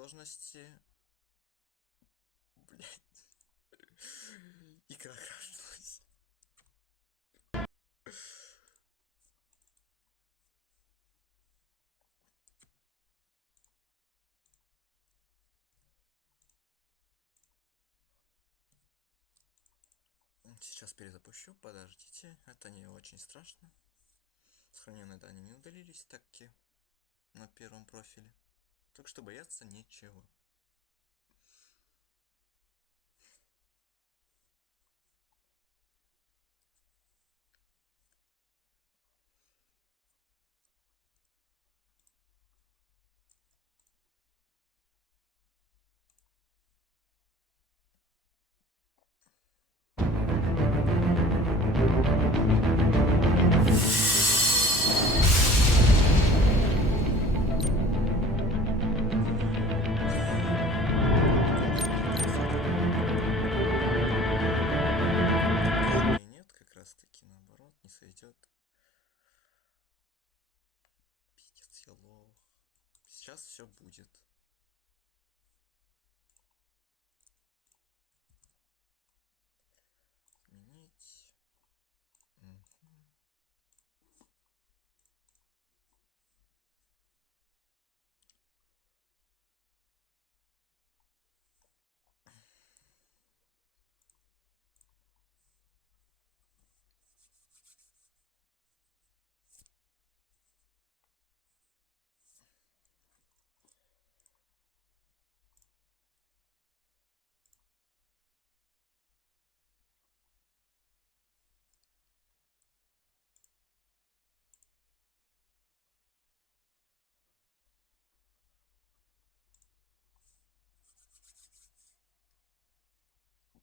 сложности. Блять. Игра крашнулась. Сейчас перезапущу, подождите. Это не очень страшно. Сохраненные данные не удалились, таки на первом профиле. Так что бояться нечего. Сойдет. Пиздец, я лох. Сейчас все будет. Изменить.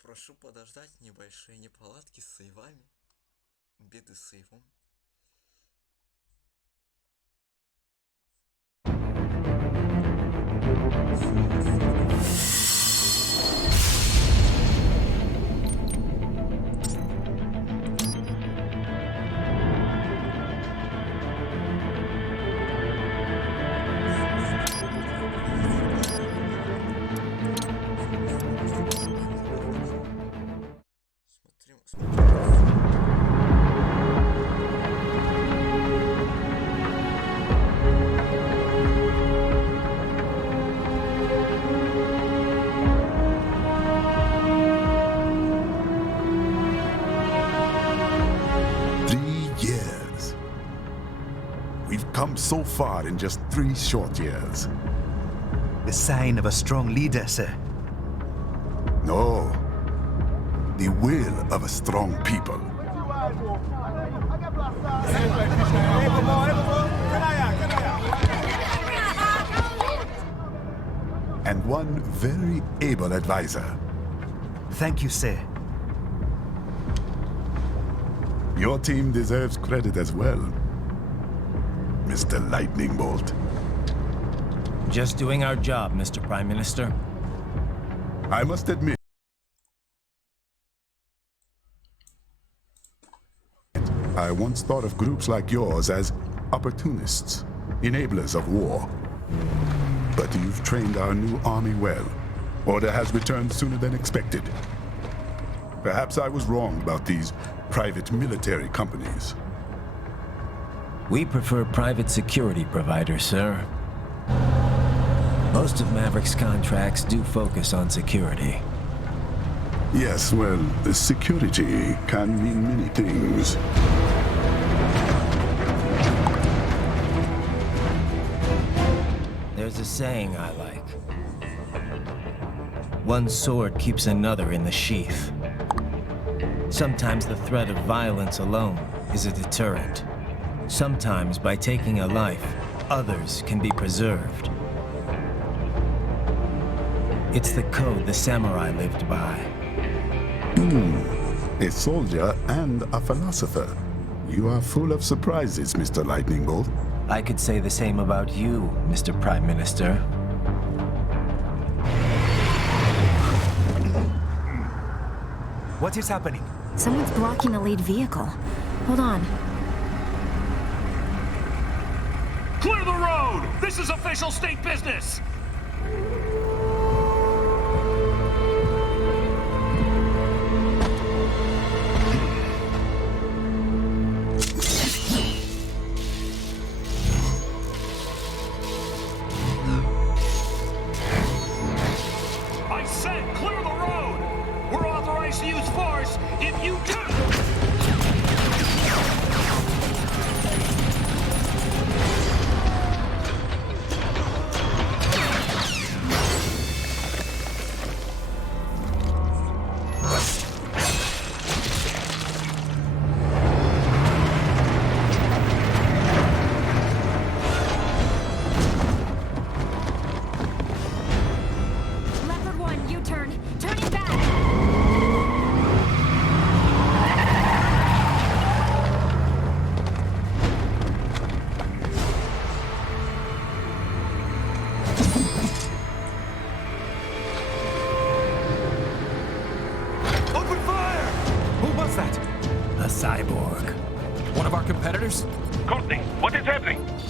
Прошу подождать небольшие неполадки с сейвами. Беды с сейвом. Come so far in just 3 short years. The sign of a strong leader, sir. No. The will of a strong people. And one very able advisor. Thank you, sir. Your team deserves credit as well, Mr. Lightning Bolt. Just doing our job, Mr. Prime Minister. I must admit, I once thought of groups like yours as opportunists, enablers of war. But you've trained our new army well. Order has returned sooner than expected. Perhaps I was wrong about these private military companies. We prefer private security providers, sir. Most of Maverick's contracts do focus on security. Yes, well, security can mean many things. There's a saying I like. One sword keeps another in the sheath. Sometimes the threat of violence alone is a deterrent. Sometimes by taking a life, others can be preserved. It's the code the samurai lived by. A soldier and a philosopher. You are full of surprises, Mr. Lightning Bolt. I could say the same about you, Mr. Prime Minister. What is happening? Someone's blocking the lead vehicle. Hold on. Clear the road! This is official state business!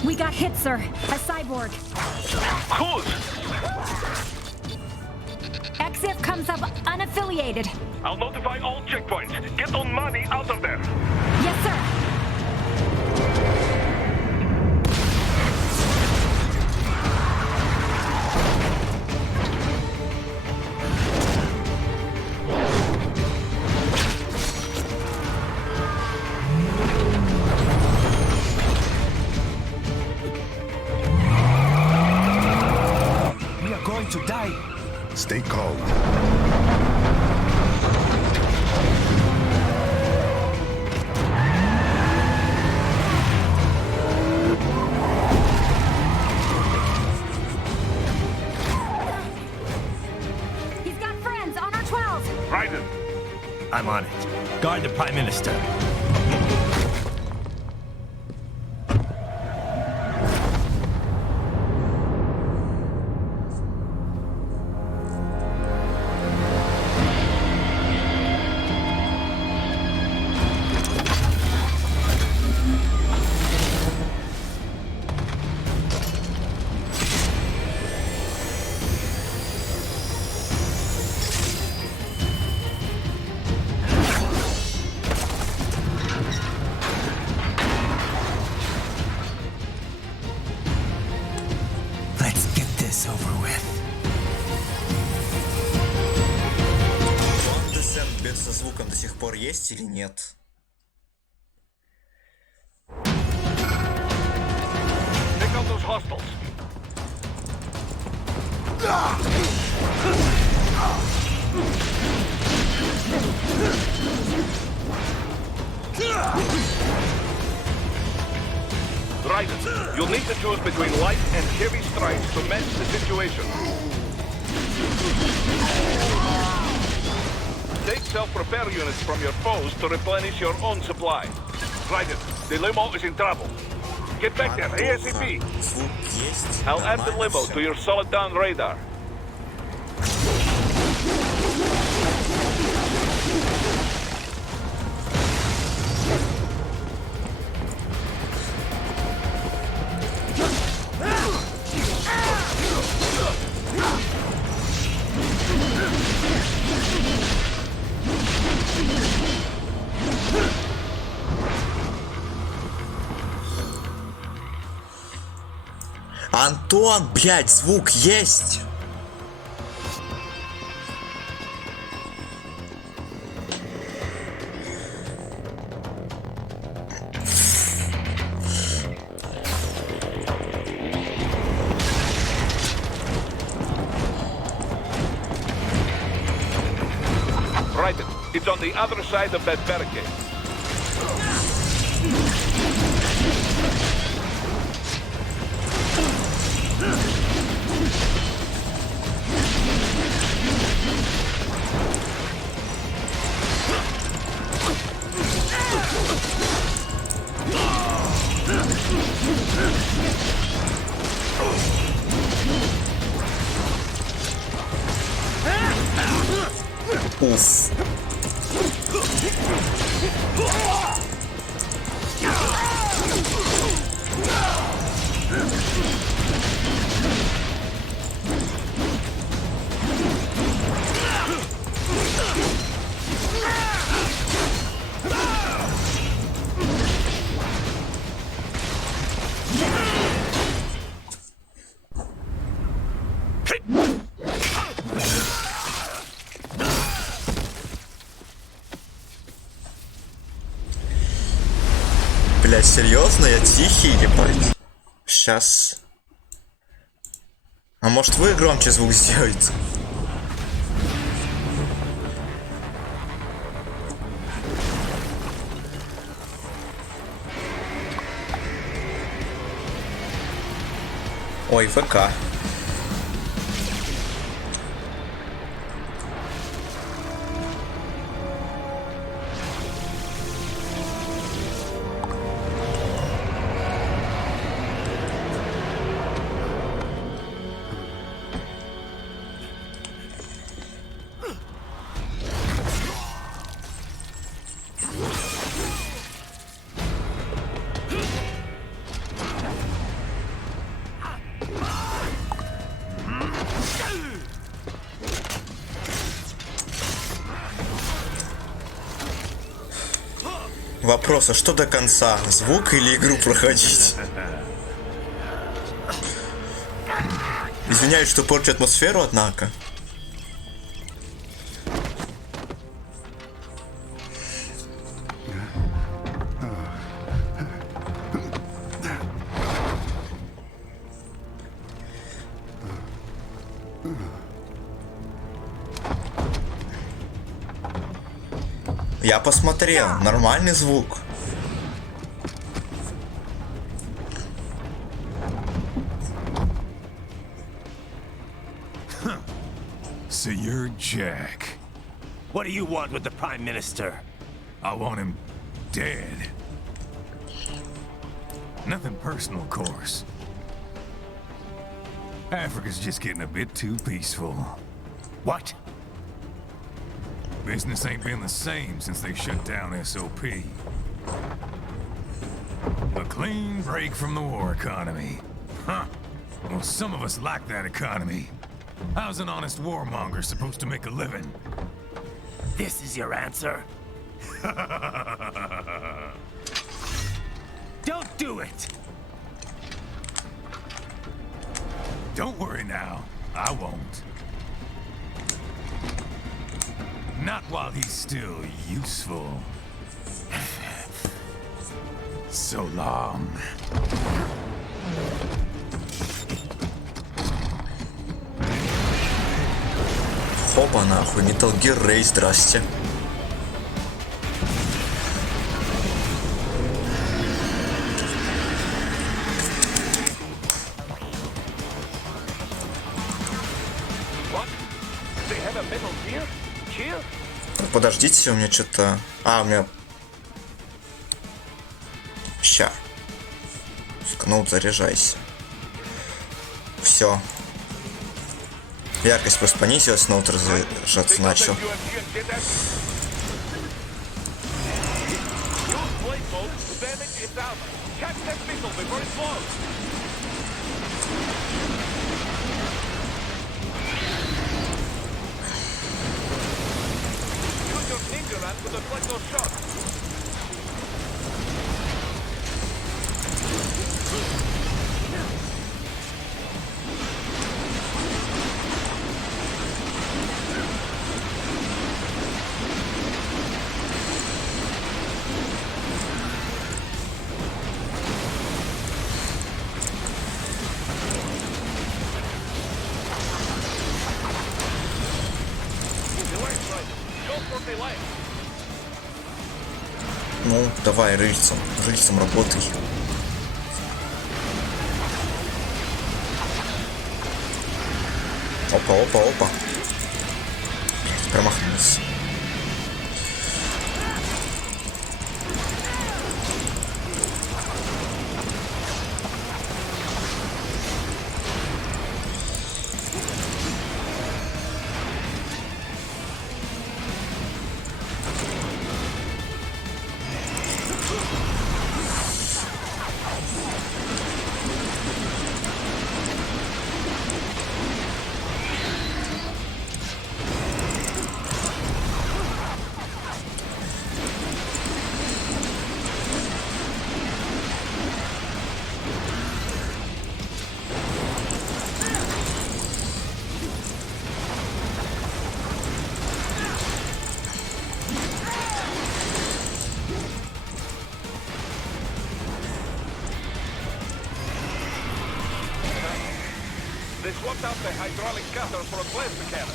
We got hit, sir. A cyborg. Whose? EXIF comes up unaffiliated. I'll notify all checkpoints. Get on money out of there. Yes, sir. We are going to die. Stay calm. He's got friends on our 12. Raiden, I'm on it. Guard the Prime Minister. Let's get this over with. Ван Десент без со звуком до сих пор есть или нет? take out those hostiles. Raiden, you'll need to choose between light and heavy strikes to match the situation. Take self-repair units from your foes to replenish your own supply. Raiden, the limo is in trouble. Get back there, ASAP. Звук есть. I'll add the Нормально limo всё. to your solid down radar. Антон, блядь, звук есть. Raiden, it's on the other side of that barricade. Уф. Блядь, серьезно? Я тихий, ебать. Сейчас. А может вы громче звук сделаете? Ой, ВК. Вопрос, а что до конца? Звук или игру проходить? Извиняюсь, что порчу атмосферу, однако. Я посмотрел, нормальный звук. So you're Jack. What do you want with the Prime Minister? I want him dead. Nothing personal, of course. Africa's just getting a bit too peaceful. What? Business ain't been the same since they shut down SOP. A clean break from the war economy. Huh. Well, some of us like that economy. How's an honest warmonger supposed to make a living? This is your answer? Don't do it! Don't worry now. I won't. Not while he's still useful. So long. Хопа нахуй, Metal Gear Ray, здрасте. Подождите, у меня что-то... А, у меня... Ща. Скнут, заряжайся. Все. Яркость просто понизилась, снова разряжаться начал. Ну, давай, рыльцем работай. Опа. Промахнулся. They swapped out the hydraulic cutter for a plasma cannon.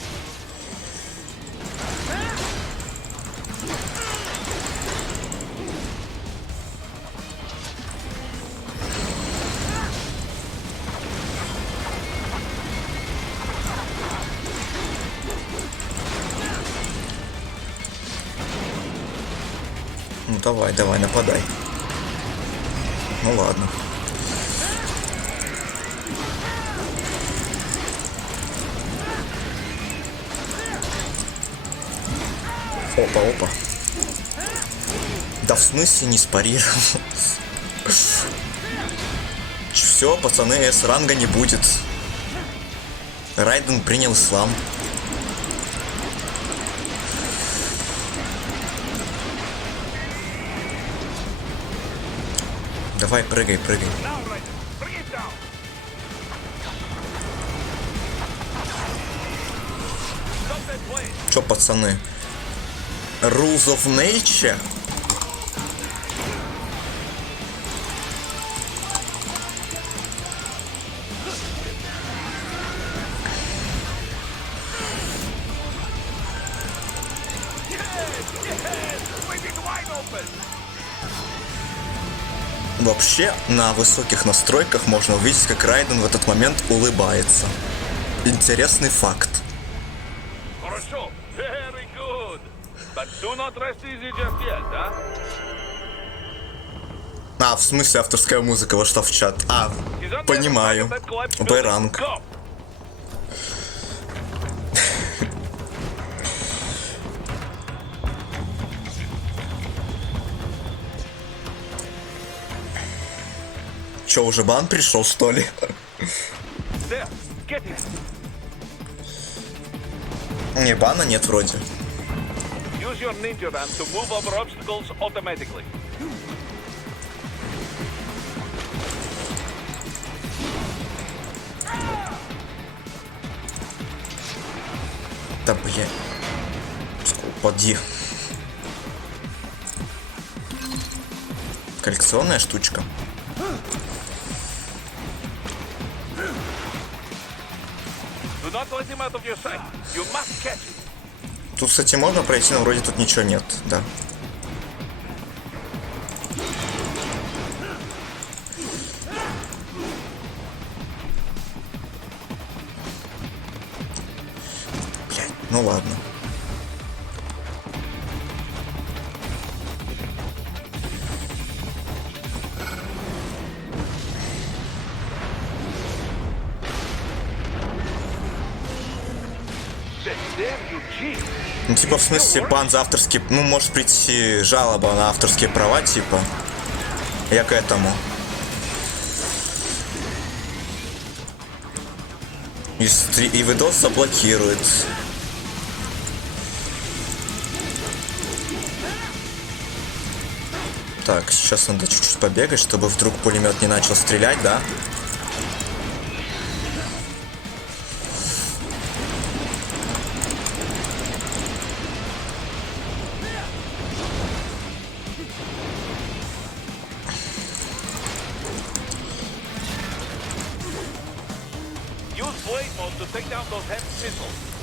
Ну давай, нападай. Ну ладно. Опа. Да в смысле не спарировал? Все, пацаны, С-ранга не будет. Райден принял ислам. Давай, прыгай, прыгай. Чё, пацаны? Rules of Nature? Вообще, на высоких настройках можно увидеть, как Райден в этот момент улыбается. Интересный факт. Хорошо. Very good. But do not rest easy just yet, да? А, в смысле авторская музыка вошла в чат. А, понимаю. Б-ранг. Чё, уже бан пришел, что ли? There. Get it. Не, бана нет вроде. Use your ninja ram to move over obstacles automatically. Да, блядь. Поди. Коллекционная штучка. Do not let him out of your sight. You must catch him. Тут, кстати, можно пройти, но вроде тут ничего нет, да. Блядь, ну ладно. There you cheat. Ну, типа, в смысле, бан за авторские... Ну, может прийти жалоба на авторские права, типа. Я к этому. И видос заблокирует. Так, сейчас надо чуть-чуть побегать, чтобы вдруг пулемет не начал стрелять, да? Use blade mode to take down those heavy missiles.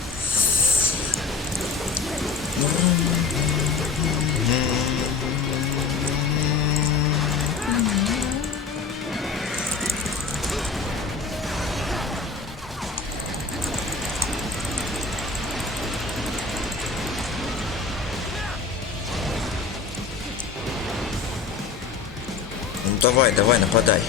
Ну давай, давай, нападай.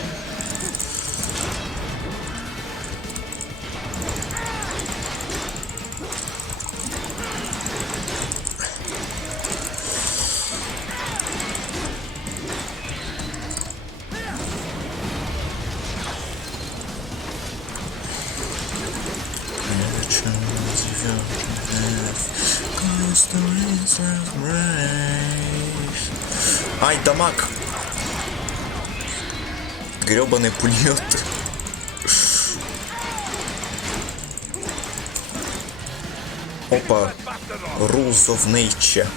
Ай, дамаг! Гребаный пулемет. Опа. Rules of Nature.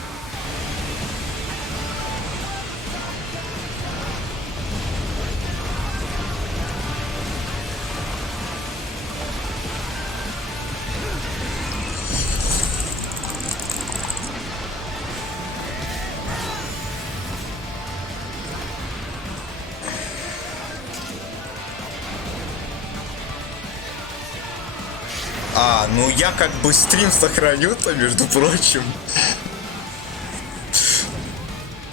А, ну я как бы стрим сохраню-то, между прочим.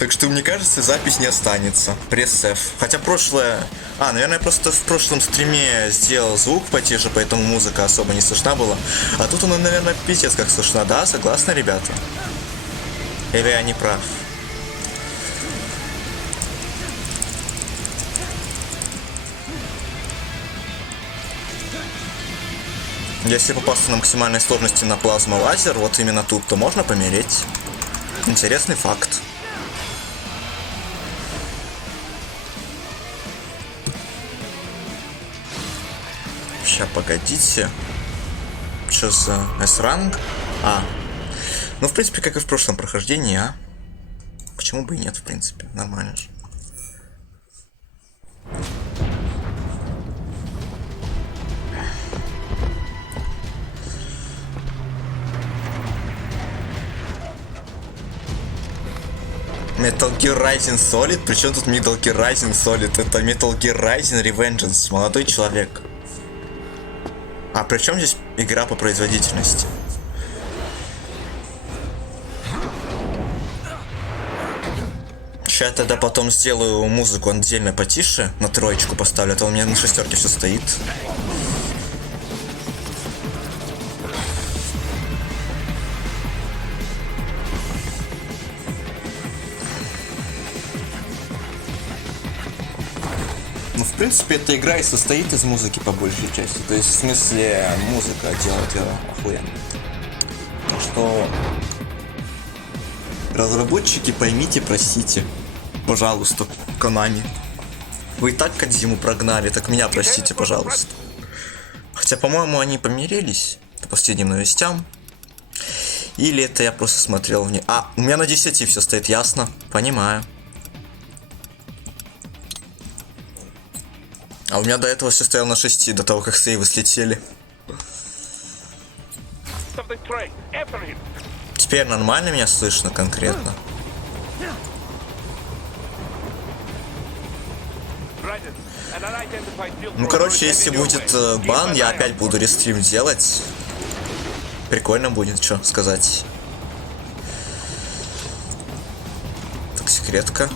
Так что, мне кажется, запись не останется. Пресс-F. Хотя прошлое... А, наверное, я просто в прошлом стриме сделал звук потише, поэтому музыка особо не слышна была. А тут она, наверное, пиздец как слышна, да? Согласны, ребята? Или я не прав? Если попасться на максимальной сложности на плазма-лазер, вот именно тут, то можно помереть. Интересный факт. Сейчас, погодите. Что за S-ранг? Ну, в принципе, как и в прошлом прохождении, Почему бы и нет, в принципе. Нормально же. Metal Gear Rising Solid? Причем тут Metal Gear Rising Solid? Это Metal Gear Rising Revengeance. Молодой человек. А при чем здесь игра по производительности? Сейчас я тогда потом сделаю музыку отдельно потише, на троечку поставлю, а то у меня на шестерке все стоит. Ну, в принципе, эта игра и состоит из музыки по большей части. То есть, в смысле, музыка делает ее охуенно. Так что... Разработчики, поймите, простите. Пожалуйста, Konami. Вы и так Кодзиму прогнали, так меня простите, пожалуйста. Хотя, по-моему, они помирились по последним новостям. Или это я просто смотрел в не... У меня на 10 все стоит, ясно? Понимаю. А у меня до этого все стояло на 6, до того, как сейвы слетели. Теперь нормально меня слышно конкретно. Ну, короче, если будет бан, я опять буду рестрим делать. Прикольно будет, что сказать. Так, секретка.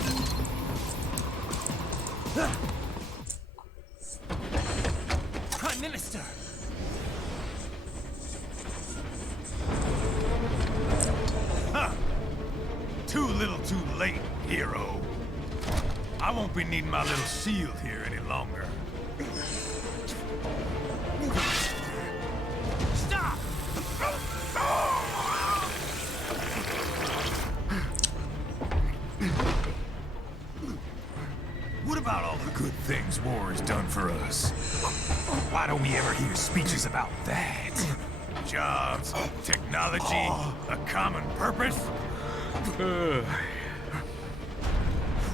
Too little too late, hero. I won't be needing my little shield here any longer. Stop! What about all the good things war has done for us? Why don't we ever hear speeches about that? Jobs, technology, a common purpose?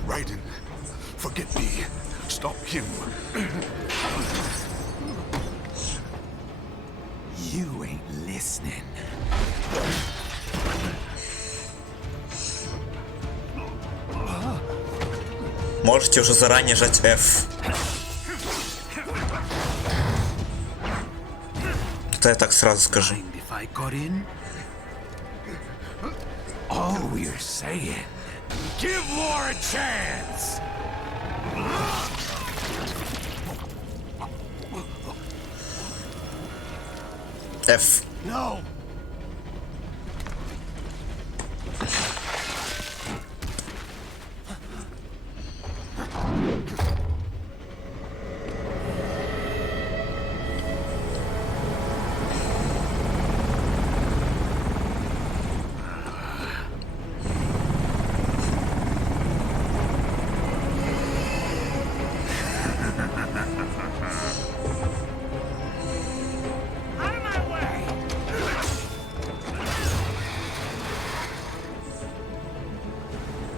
Raiden, forget me. Stop him. You ain't listening. Можете уже заранее жать F. Это я так сразу скажу. All we're saying, give war a chance. F. No.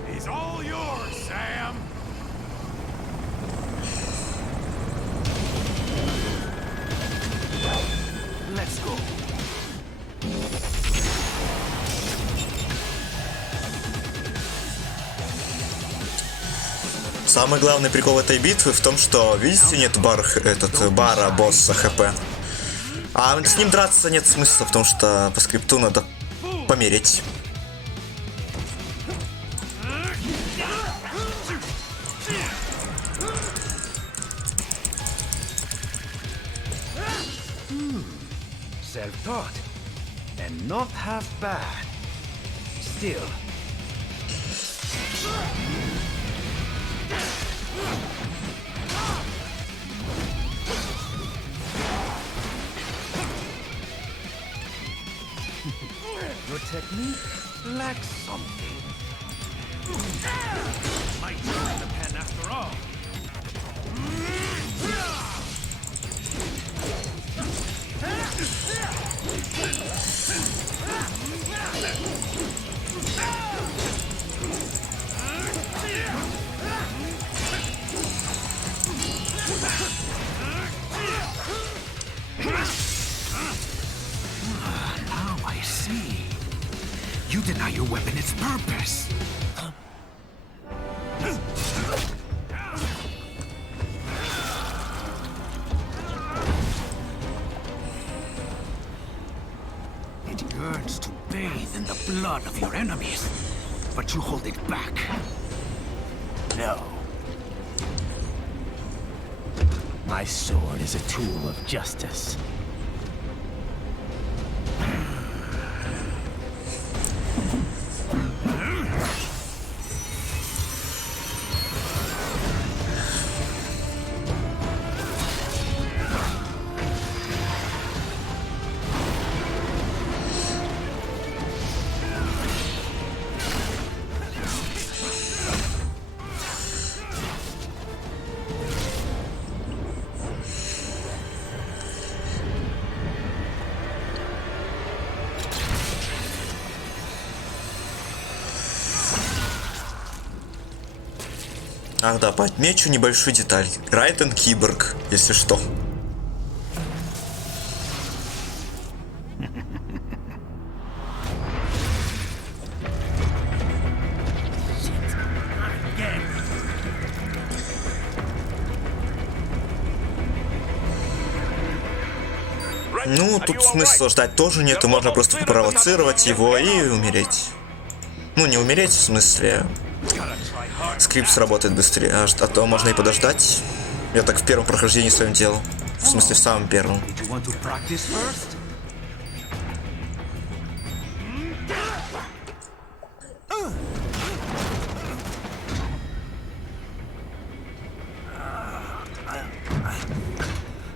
He's all yours, Sam. Let's go. Самый главный прикол этой битвы в том, что, видите, нет бара босса ХП. А с ним драться нет смысла, потому что по скрипту надо помереть. Self-taught, and not half bad. Still. technique lacks something. Might be in the pen after all. Now I see. You deny your weapon its purpose. It yearns to bathe in the blood of your enemies, but you hold it back. No. My sword is a tool of justice. Ах да, подмечу небольшую деталь. Райден киборг, если что. Ну, тут смысла ждать тоже нет, и можно просто попровоцировать его и умереть. Ну, не умереть, в смысле... Скрипт сработает быстрее, а то можно и подождать. Я так в первом прохождении своем делал. В смысле, в самом первом.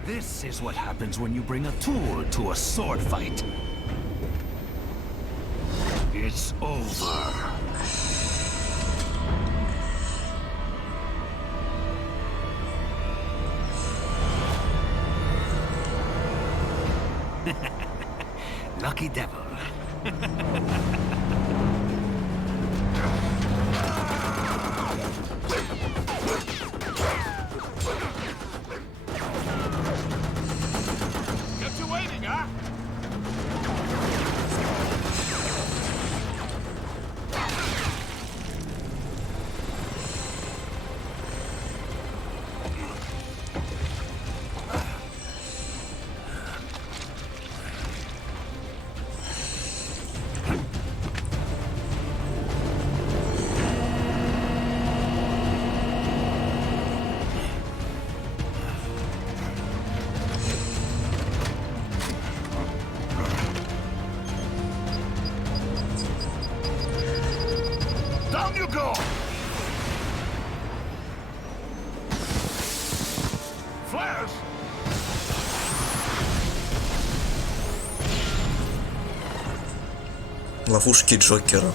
This is what happens when you bring a tool to a sword fight. It's over. Lucky devil. Kept you waiting, huh? Down you go! Flash! Ловушки Джокера.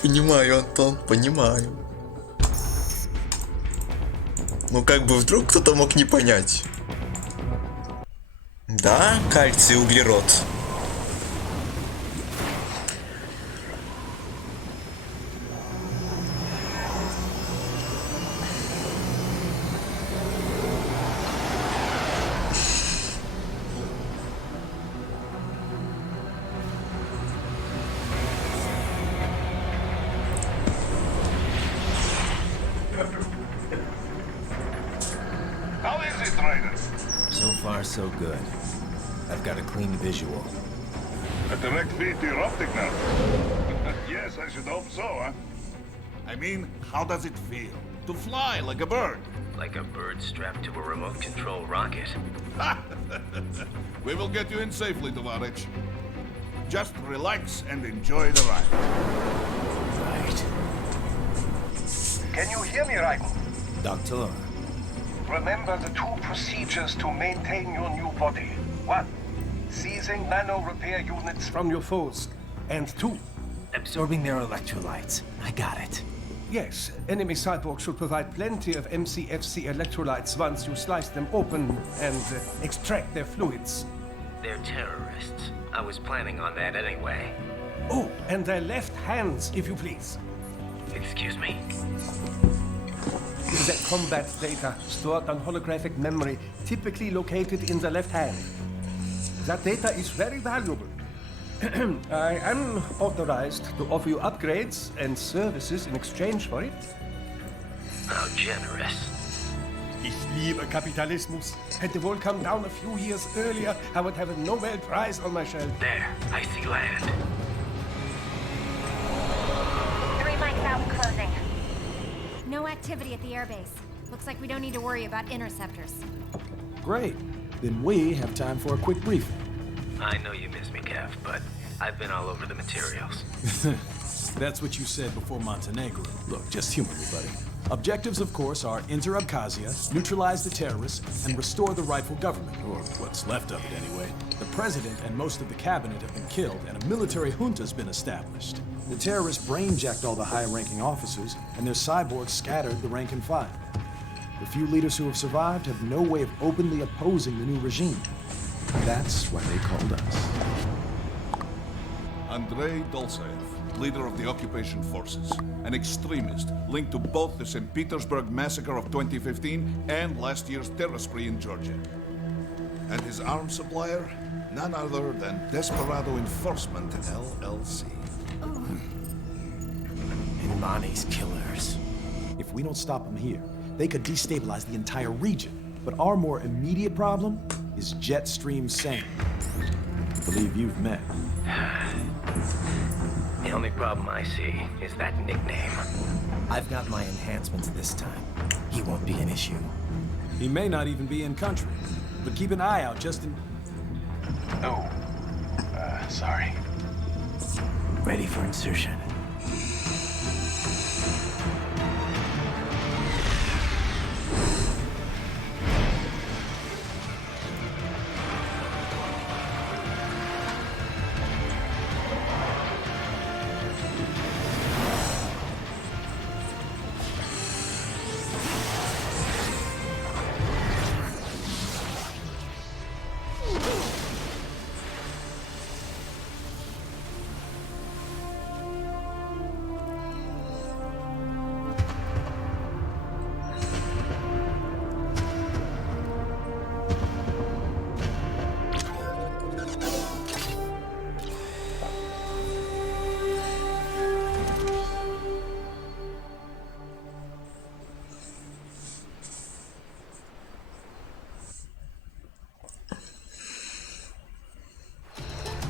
Понимаю, Антон, понимаю. Ну как бы вдруг кто-то мог не понять. Да, кальций и углерод. so good. I've got a clean visual. A direct feed to your optic now. Yes, I should hope so, huh? I mean, how does it feel? To fly like a bird? Like a bird strapped to a remote control rocket. We will get you in safely, Tovarich. Just relax and enjoy the ride. Right. Can you hear me, Raiko? Doctor. Remember the two procedures to maintain your new body. 1. Seizing nano repair units from your foes. And 2. Absorbing their electrolytes. I got it. Yes, enemy cyborgs should provide plenty of MCFC electrolytes once you slice them open and extract their fluids. They're terrorists. I was planning on that anyway. Oh, and their left hands, if you please. Excuse me? The combat data stored on holographic memory, typically located in the left hand. That data is very valuable. I am authorized to offer you upgrades and services in exchange for it. How generous. Ich liebe Kapitalismus. Had the world come down a few years earlier, I would have a Nobel Prize on my shelf. There, I see land. 3 mics out and closing. No activity at the airbase. Looks like we don't need to worry about interceptors. Great. Then we have time for a quick briefing. I know you miss me, Kev, but I've been all over the materials. That's what you said before Montenegro. Look, just humor me, buddy. Objectives, of course, are enter Abkhazia, neutralize the terrorists, and restore the rightful government, or what's left of it anyway. The president and most of the cabinet have been killed, and a military junta's been established. The terrorists brainjacked all the high-ranking officers, and their cyborgs scattered the rank and file. The few leaders who have survived have no way of openly opposing the new regime. That's why they called us. Andrei Dolzaev, leader of the occupation forces, an extremist linked to both the St. Petersburg massacre of 2015 and last year's terror spree in Georgia. And his arms supplier, none other than Desperado Enforcement, LLC. Imani's killers. If we don't stop them here, they could destabilize the entire region. But our more immediate problem is Jetstream Sane. I believe you've met. The only problem I see is that nickname. I've got my enhancements this time. He won't be an issue. He may not even be in country, but keep an eye out just in... Oh, sorry. Ready for insertion.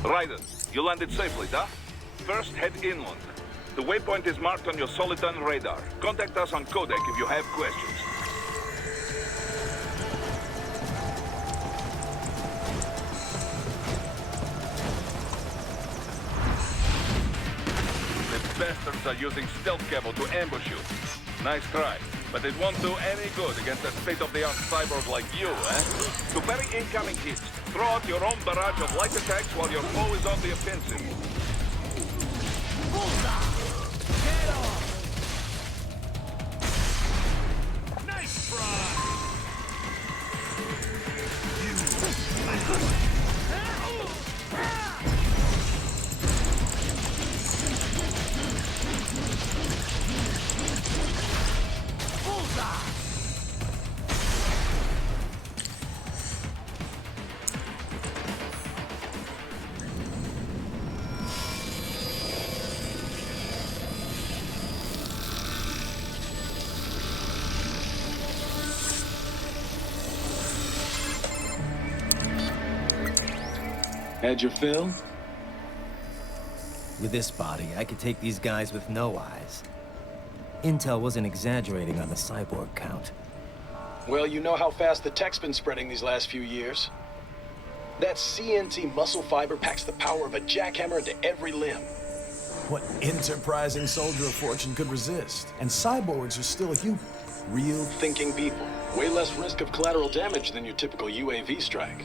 Raiden, you landed safely, da? First, head inland. The waypoint is marked on your Soliton radar. Contact us on Codec if you have questions. The bastards are using stealth cable to ambush you. Nice try, but it won't do any good against a state-of-the-art cyborg like you, eh? To parry incoming hits, throw out your own barrage of light attacks while your foe is on the offensive. Nice try! Had your fill? With this body, I could take these guys with no eyes. Intel wasn't exaggerating on the cyborg count. Well, you know how fast the tech's been spreading these last few years. That CNT muscle fiber packs the power of a jackhammer into every limb. What enterprising soldier of fortune could resist? And cyborgs are still human. Real Thinking people. Way less risk of collateral damage than your typical UAV strike.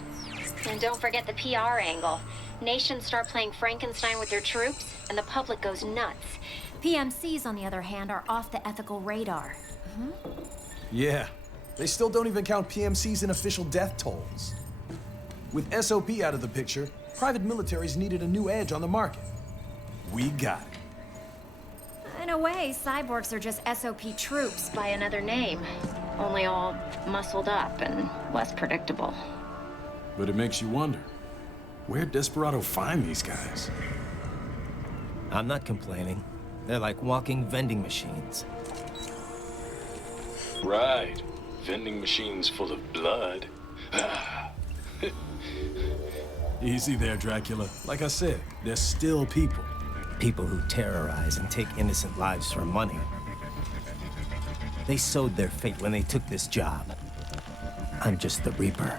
And don't forget the PR angle. Nations start playing Frankenstein with their troops, and the public goes nuts. PMCs, on the other hand, are off the ethical radar. Yeah. They still don't even count PMCs in official death tolls. With SOP out of the picture, private militaries needed a new edge on the market. We got it. In a way, cyborgs are just SOP troops by another name. Only all muscled up and less predictable. But it makes you wonder, where'd Desperado find these guys? I'm not complaining. They're like walking vending machines. Right. Vending machines full of blood. Easy there, Dracula. Like I said, they're still people. People who terrorize and take innocent lives for money. They sowed their fate when they took this job. I'm just the Reaper.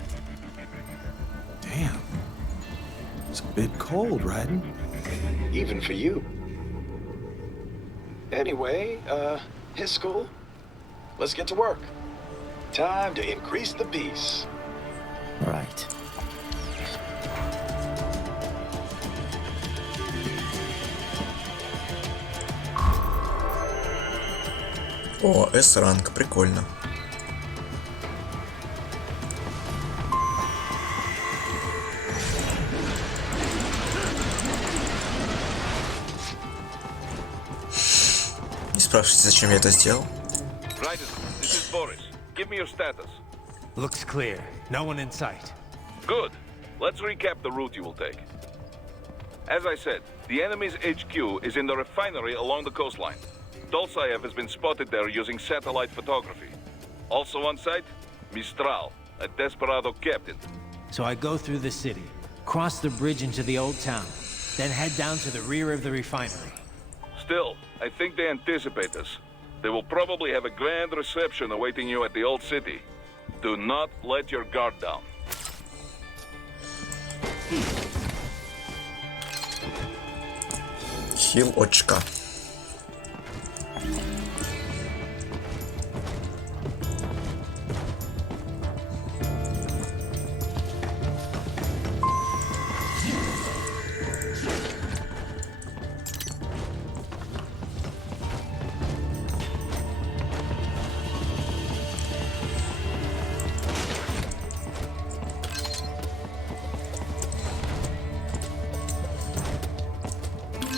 Damn. It's a bit cold, Raiden. Even for you. Anyway, his school. Let's get to work. Time to increase the peace. Right. О, S-ранг, прикольно. Не спрашивайте, зачем я это сделал. Raiden, this is Boris. Give me your status. Looks clear. No one in sight. Good. Let's recap the route you will take. As I said, the enemy's HQ is in the refinery along the coastline. Dolsaev has been spotted there using satellite photography. Also on site, Mistral, a Desperado captain. So I go through the city, cross the bridge into the old town, then head down to the rear of the refinery. Still, I think they anticipate us. They will probably have a grand reception awaiting you at the old city. Do not let your guard down. Хил очка.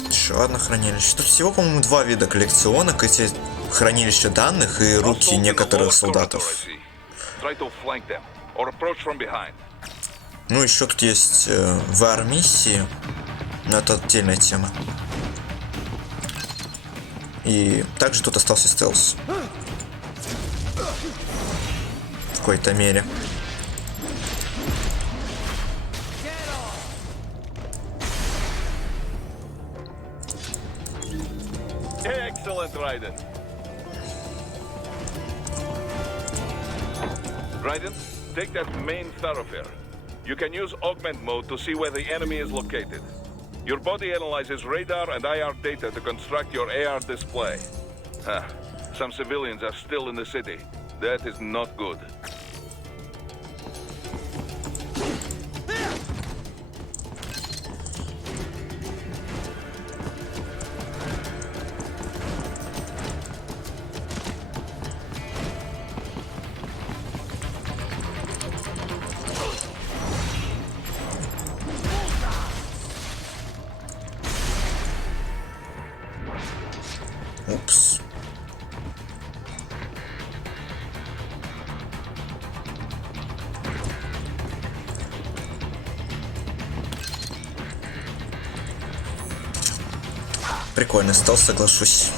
Еще одно хранилище. Тут всего, по-моему, два вида коллекционок. Эти хранилища данных и руки некоторых солдатов. Ну, еще тут есть VR-миссии. Но это отдельная тема. И также тут остался стелс. В какой-то мере. Excellent, Raiden. Raiden, take that main thoroughfare. You can use augment mode to see where the enemy is located. Your body analyzes radar and IR data to construct your AR display. Some civilians are still in the city. That is not good. Упс. Прикольно стал, соглашусь.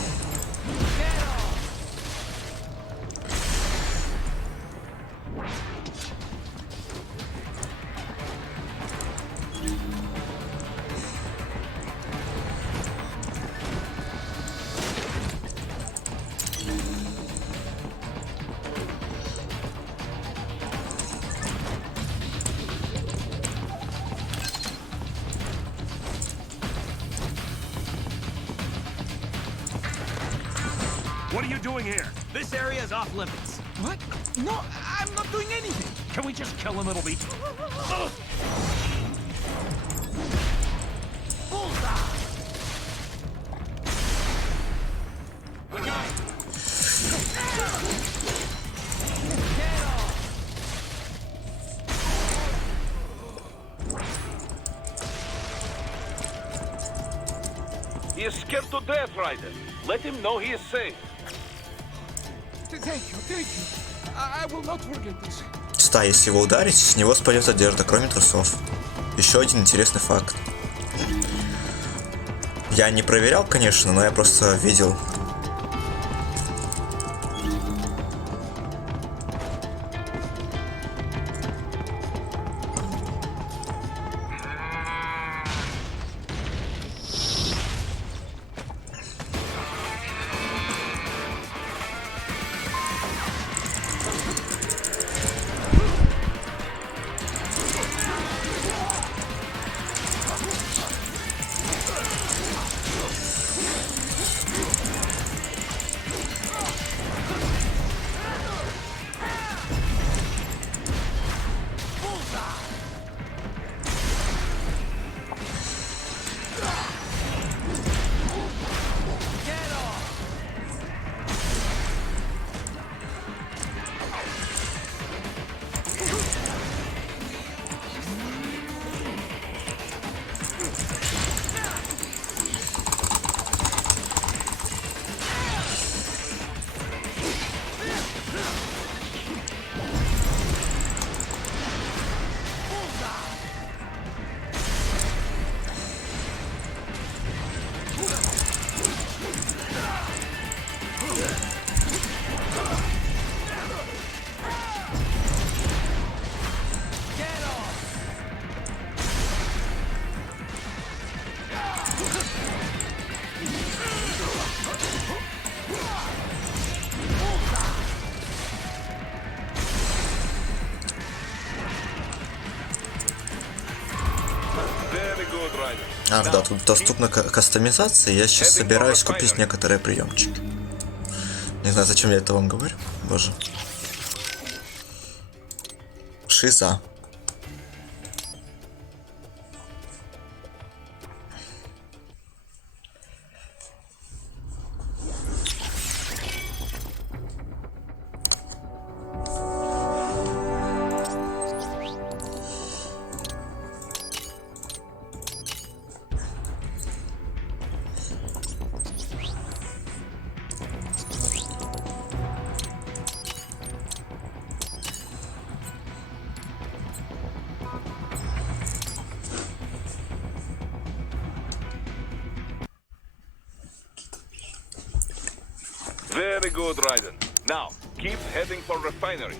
What are you doing here? This area is off limits. What? No, I'm not doing anything. Can we just kill him? It'll be... He is scared to death, Ryder. Let him know he is safe. Thank you. I will not forget this. Кстати, если его ударить, с него спадет одежда, кроме трусов. Еще один интересный факт. Я не проверял, конечно, но я просто видел. Ах, да, тут доступна кастомизация. Я сейчас собираюсь купить некоторые приемчики. Не знаю, зачем я это вам говорю. Боже. Шиза. Very good, Raiden. Now, keep heading for refinery.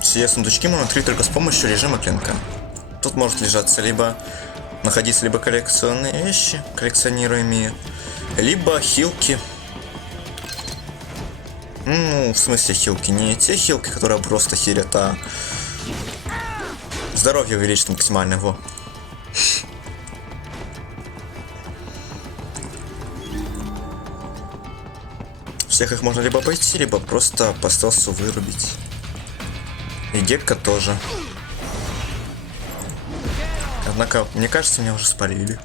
Все сундучки можно открыть только с помощью режима клинка. Тут может лежаться либо находиться либо коллекционные вещи, коллекционируемые, либо хилки. Ну, в смысле хилки, не те хилки, которые просто хилят, а здоровье увеличить максимально, во. Всех их можно либо обойти, либо просто по стелсу вырубить. И Гекка тоже. Однако, мне кажется, меня уже спалили.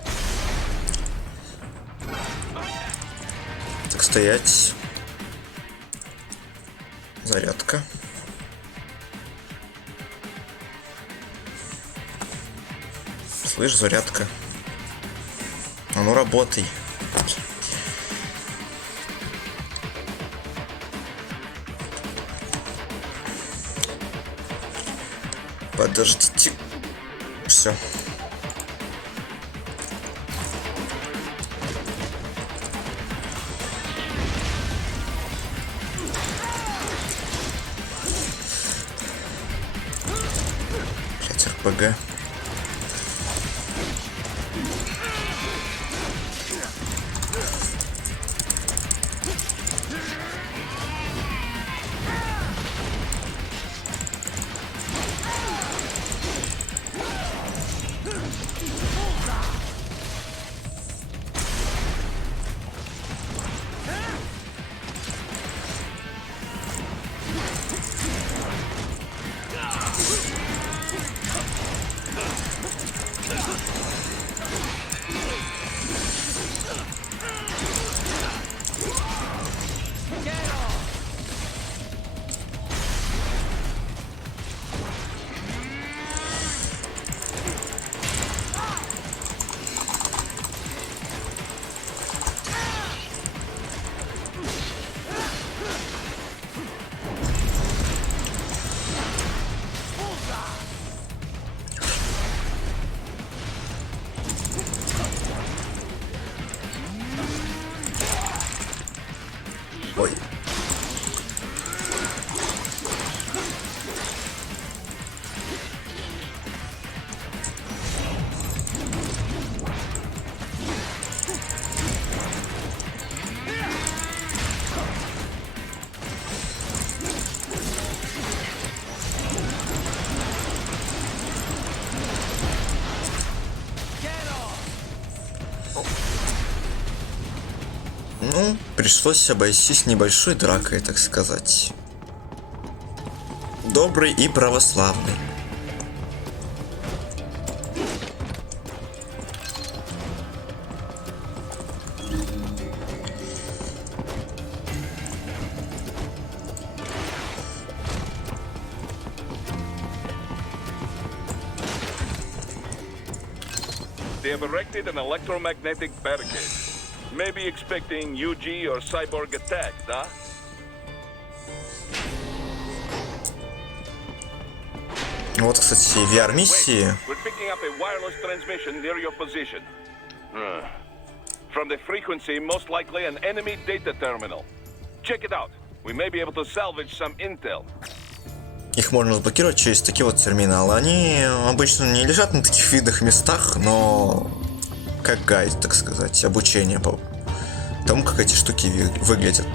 Так, стоять. Зарядка. Слышь, зарядка. А ну работай. Подождите. Все. Блять, РПГ. Ну, пришлось обойтись небольшой дракой, так сказать. Добрый и православный. They have erected an electromagnetic barricade. Maybe expecting UG or cyborg attack, да? Вот, кстати, VR-миссии. We're picking up a wireless transmission near your position. From the frequency, most likely an enemy data terminal. Check it out. We may be able to salvage some intel. Их можно заблокировать через такие вот терминалы. Они обычно не лежат на таких видных местах, но как гайд, так сказать, обучение по тому, как эти штуки выглядят.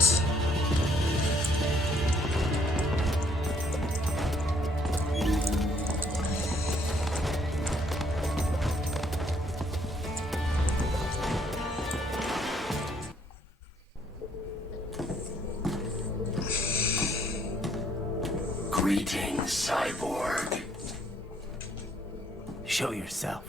Greetings, cyborg. Show yourself.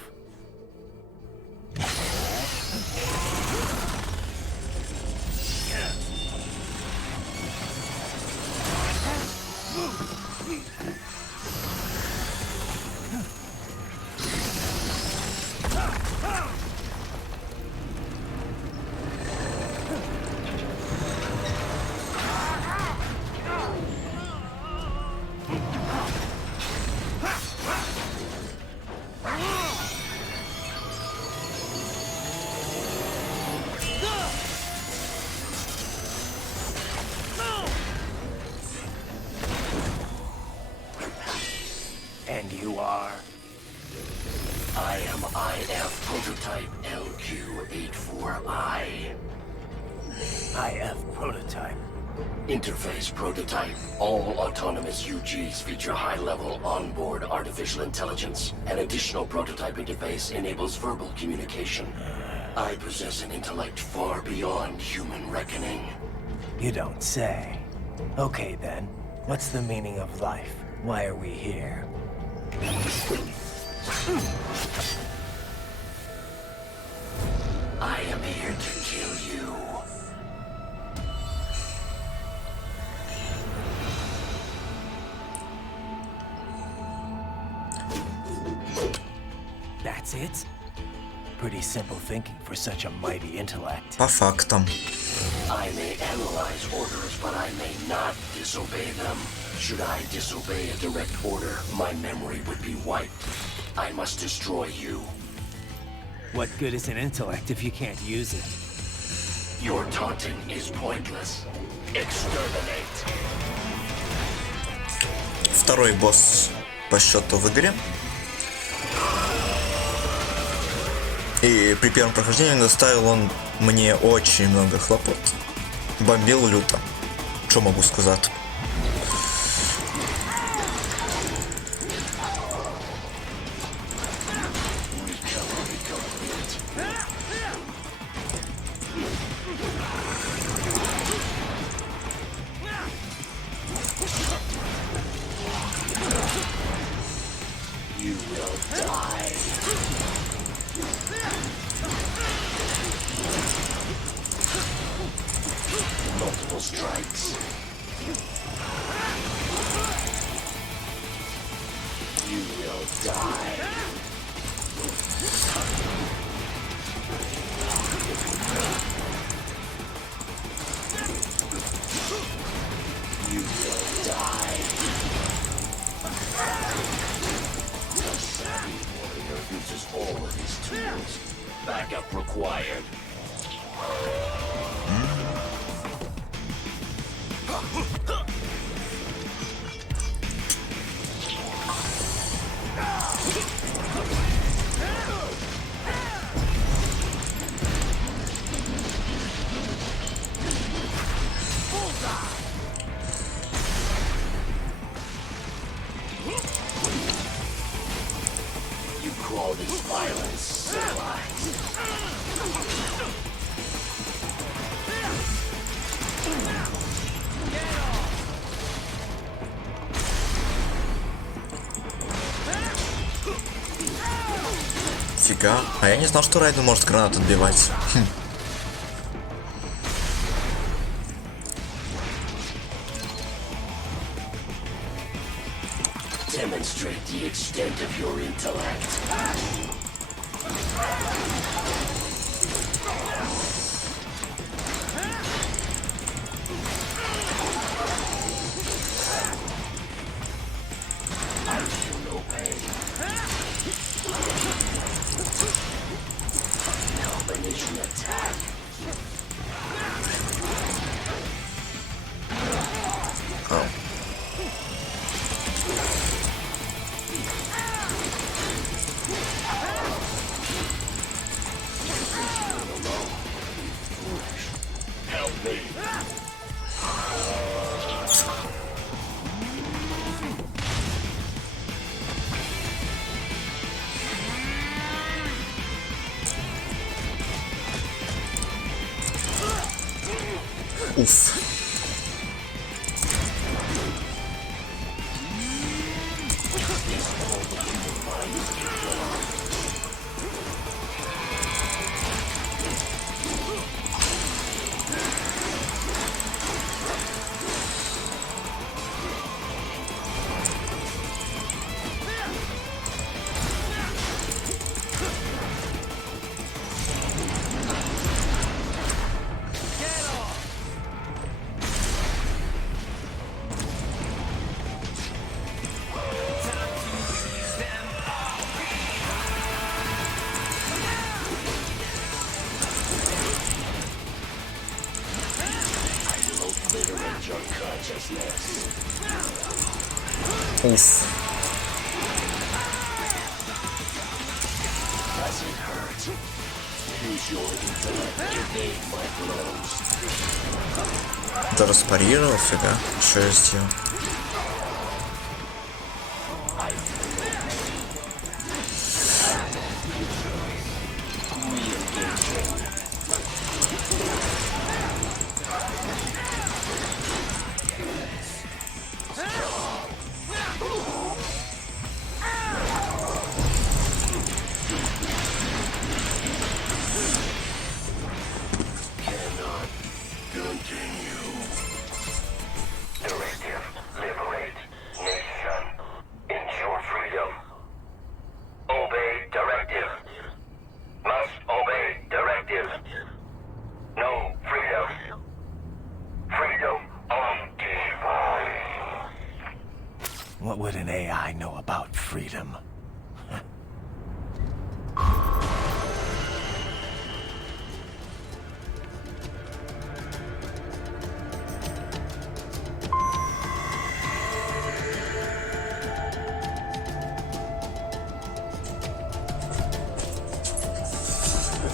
And you are? I am IF Prototype LQ84I. IF prototype. Interface Prototype. All autonomous UGs feature high-level onboard artificial intelligence. An additional prototype interface enables verbal communication. I possess an intellect far beyond human reckoning. You don't say. Okay then. What's the meaning of life? Why are we here? I am here to kill you. That's it? Pretty simple thinking for such a mighty intellect. По фактам. I may analyze orders, but I may not disobey them. Should I disobey a direct order, my memory would be wiped. I must destroy you. What good is an intellect if you can't use it? Your taunting is pointless. Exterminate. Второй босс по счету в игре. И при первом прохождении доставил он мне очень много хлопот. Бомбил люто. Что могу сказать? You will die. Multiple strikes. You will die. You will die. The savvy warrior uses all of his tools. Backup required. You call this violence civilized? Фига. А я не знал, что Райден может гранат отбивать. Demonstrate the extent of your intellect. Combination attack. Oh. Help me. Уф. Уф. Да распарировал, фига. Что я сделал? What would an AI know about freedom?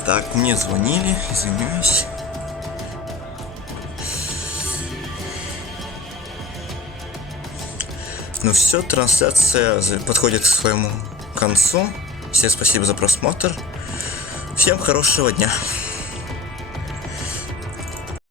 Так, мне звонили, извиняюсь. Ну все, трансляция подходит к своему концу. Всем спасибо за просмотр. Всем хорошего дня.